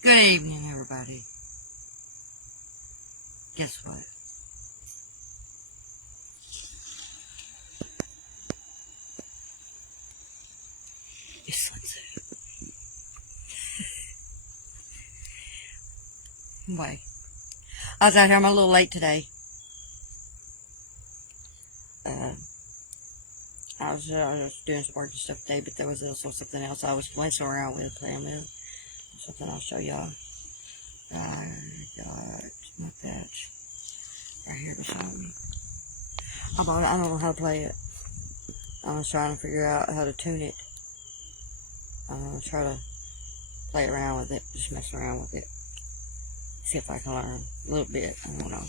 Good evening, everybody. Guess what? It's sunset. Anyway, I was out here. I'm a little late today. Uh, I was doing some work and stuff today, but there was also something else I was messing around with, playing with. Something I'll show y'all. I got my patch right here beside me. I bought it. I don't know how to play it. I was trying to figure out how to tune it. Try to play around with it, just mess around with it. See if I can learn a little bit. I don't know.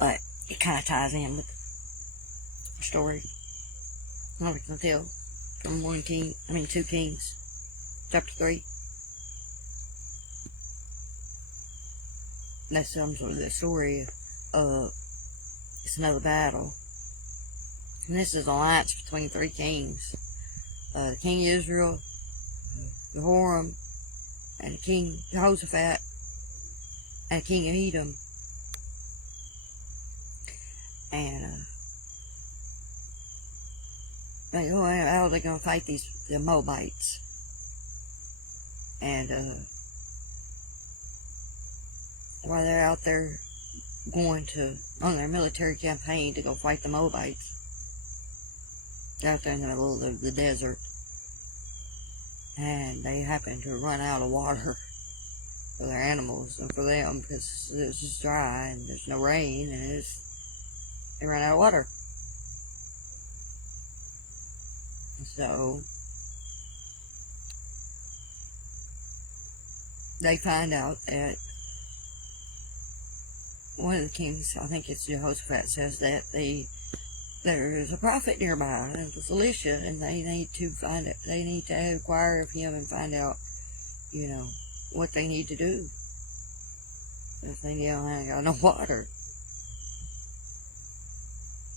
But it kind of ties in with the story. I we can tell from 2 Kings, chapter 3. And that's some sort of the story of it's another battle. And this is an alliance between 3 kings. The king of Israel, Jehoram, and the king Jehoshaphat, and the king of Edom. And how are they going to fight the Moabites? And while they're out there going on their military campaign to go fight the Moabites, they're out there in the middle of the desert, and they happen to run out of water for their animals and for them, because it's just dry and there's no rain, and they ran out of water. So they find out that one of the kings, I think it's Jehoshaphat, says that there's a prophet nearby, and it's Elisha, and they need to find it. They need to inquire of him and find out, what they need to do. If they ain't got no water.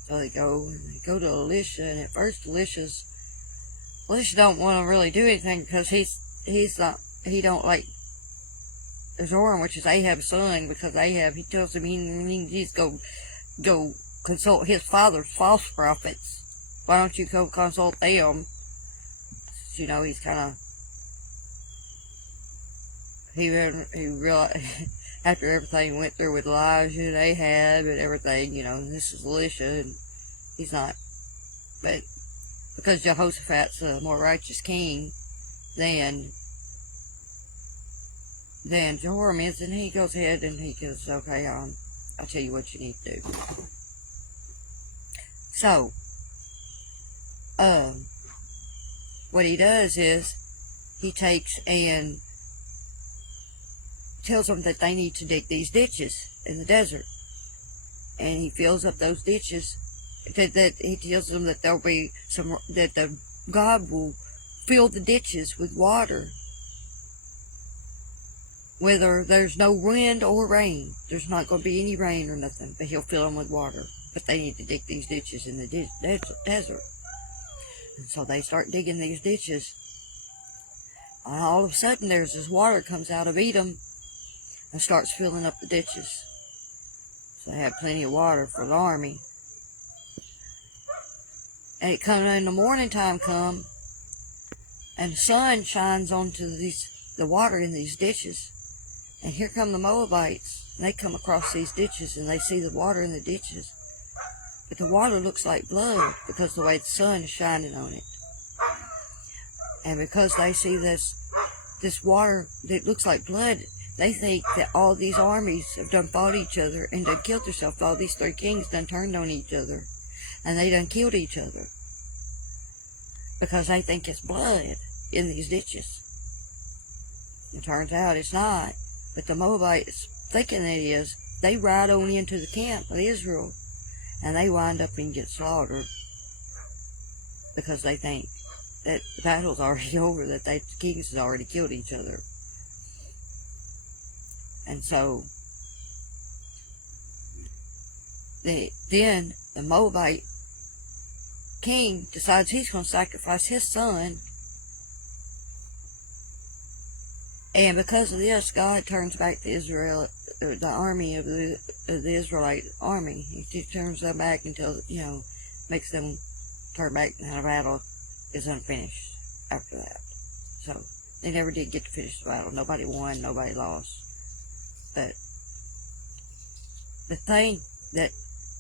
So they go to Elisha, and at first Elisha don't want to really do anything, because he don't like Joram, which is Ahab's son, because he tells him he needs to go consult his father's false prophets. Why don't you go consult them? He's kind of, he realized after everything went through with Elijah and Ahab and everything, this is Elisha, and he's not. But because Jehoshaphat's a more righteous king than Jehoram is, and he goes ahead and he goes, okay, I'll tell you what you need to do. So, what he does is he takes and tells them that they need to dig these ditches in the desert, and he fills up those ditches. That he tells them that there'll be God will fill the ditches with water, whether there's no wind or rain. There's not going to be any rain or nothing, but he'll fill them with water. But they need to dig these ditches in the desert. And so they start digging these ditches. And all of a sudden, there's this water comes out of Edom and starts filling up the ditches. So they have plenty of water for the army. And it comes in the morning time and the sun shines onto the water in these ditches. And here come the Moabites. And they come across these ditches, and they see the water in the ditches. But the water looks like blood, because the way the sun is shining on it. And because they see this water that looks like blood, they think that all these armies have done fought each other and done killed themselves. All these 3 kings done turned on each other, and they done killed each other, because they think it's blood in these ditches. It turns out it's not. But the Moabites, thinking it is, they ride on into the camp of Israel, and they wind up and get slaughtered, because they think that the battle's already over, that the kings has already killed each other. And so then the Moabite king decides he's going to sacrifice his son And because of this, God turns back to Israel, the army of the Israelite army. He turns them back until, makes them turn back, and the battle is unfinished after that. So they never did get to finish the battle. Nobody won, nobody lost. But the thing that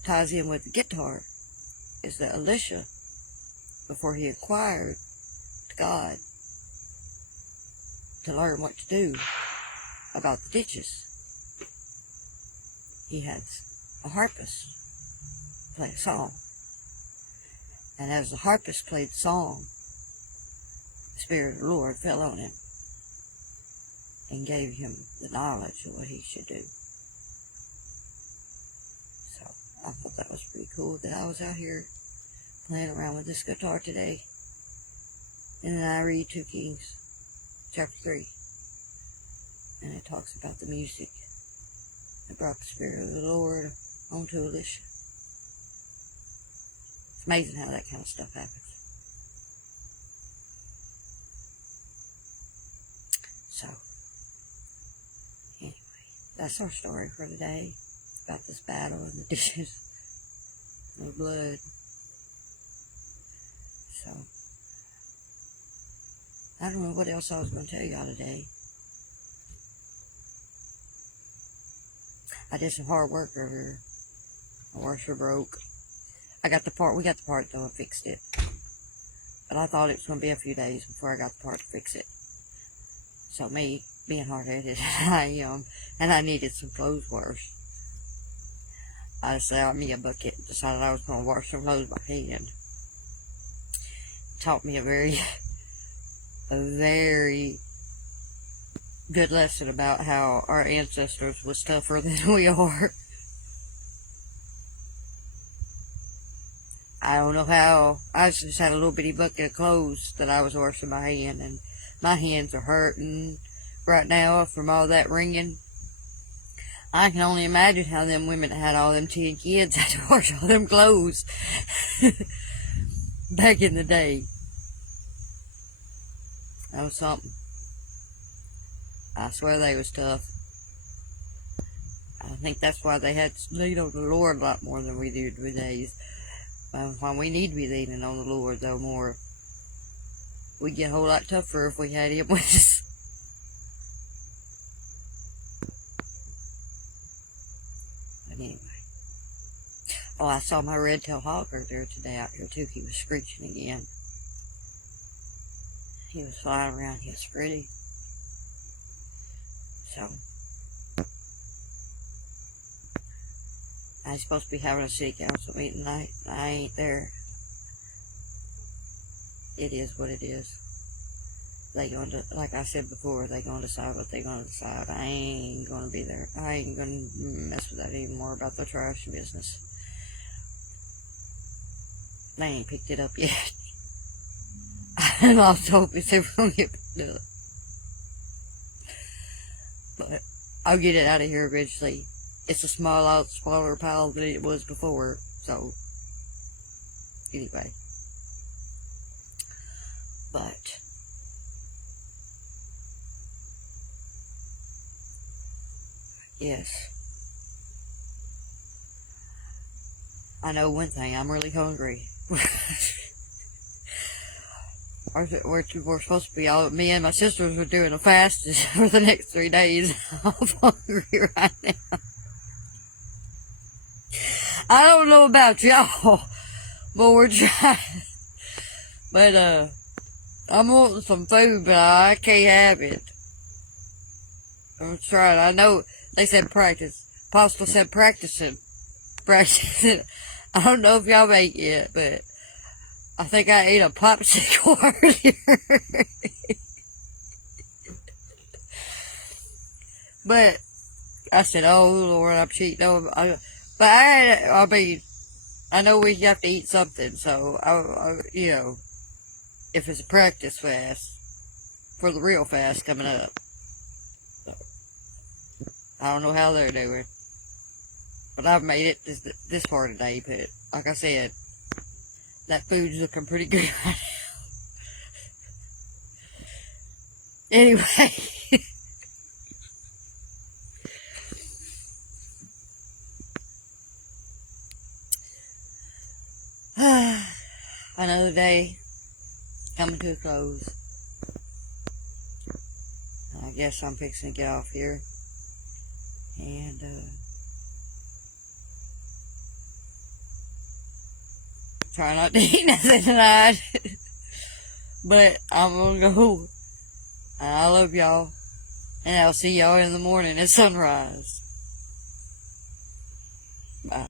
ties in with the guitar is that Elisha, before he inquired to God to learn what to do about the ditches, he had a harpist play a song. And as the harpist played the song, the Spirit of the Lord fell on him and gave him the knowledge of what he should do. So I thought that was pretty cool that I was out here playing around with this guitar today. And then I read 2 Kings chapter 3, and it talks about the music that brought the Spirit of the Lord onto Elisha. It's amazing how that kind of stuff happens. So, anyway, that's our story for today, about this battle and the dishes and the blood. So, I don't know what else I was going to tell y'all today. I did some hard work earlier. My washer broke. We got the part though, I fixed it. But I thought it was going to be a few days before I got the part to fix it. So me, being hard-headed I am, and I needed some clothes washed, I set out me a bucket and decided I was going to wash some clothes by hand. It taught me a very good lesson about how our ancestors was tougher than we are. I don't know how. I just had a little bitty bucket of clothes that I was washing by hand, and my hands are hurting right now from all that wringing. I can only imagine how them women that had all them 10 kids had to wash all them clothes back in the day. That was something. I swear they was tough. I think that's why they had to lean on the Lord a lot more than we do nowadays. Why we need to be leaning on the Lord, though, more. We'd get a whole lot tougher if we had Him with us. But anyway. Oh, I saw my red-tailed hawk earlier today out here, too. He was screeching again. He was flying around. He was pretty. So, I was supposed to be having a city council meeting tonight. I ain't there. It is what it is. They going to, like I said before, they going to decide what they going to decide. I ain't going to be there. I ain't going to mess with that anymore about the trash business. They ain't picked it up yet. And I was hoping they were going to get picked up. But I'll get it out of here eventually. It's a smaller pile than it was before. So, anyway. But, yes. I know one thing. I'm really hungry. We're supposed to be all, me and my sisters were doing a fast for the next 3 days. I'm hungry right now. I don't know about y'all, but we're trying. But, I'm wanting some food, but I can't have it. I'm trying. I know they said practice. Apostle said practicing. Practicing. I don't know if y'all make it, but I think I ate a popsicle earlier. But I said, oh, Lord, I'm cheating. No, I mean, I know we have to eat something, so, if it's a practice fast, for the real fast coming up. So, I don't know how they're doing. But I've made it this far today, but like I said, that food's looking pretty good right now. Anyway, Another day coming to a close. I guess I'm fixing to get off here. And, try not to eat nothing tonight. But I'm gonna go. And I love y'all. And I'll see y'all in the morning at sunrise. Bye.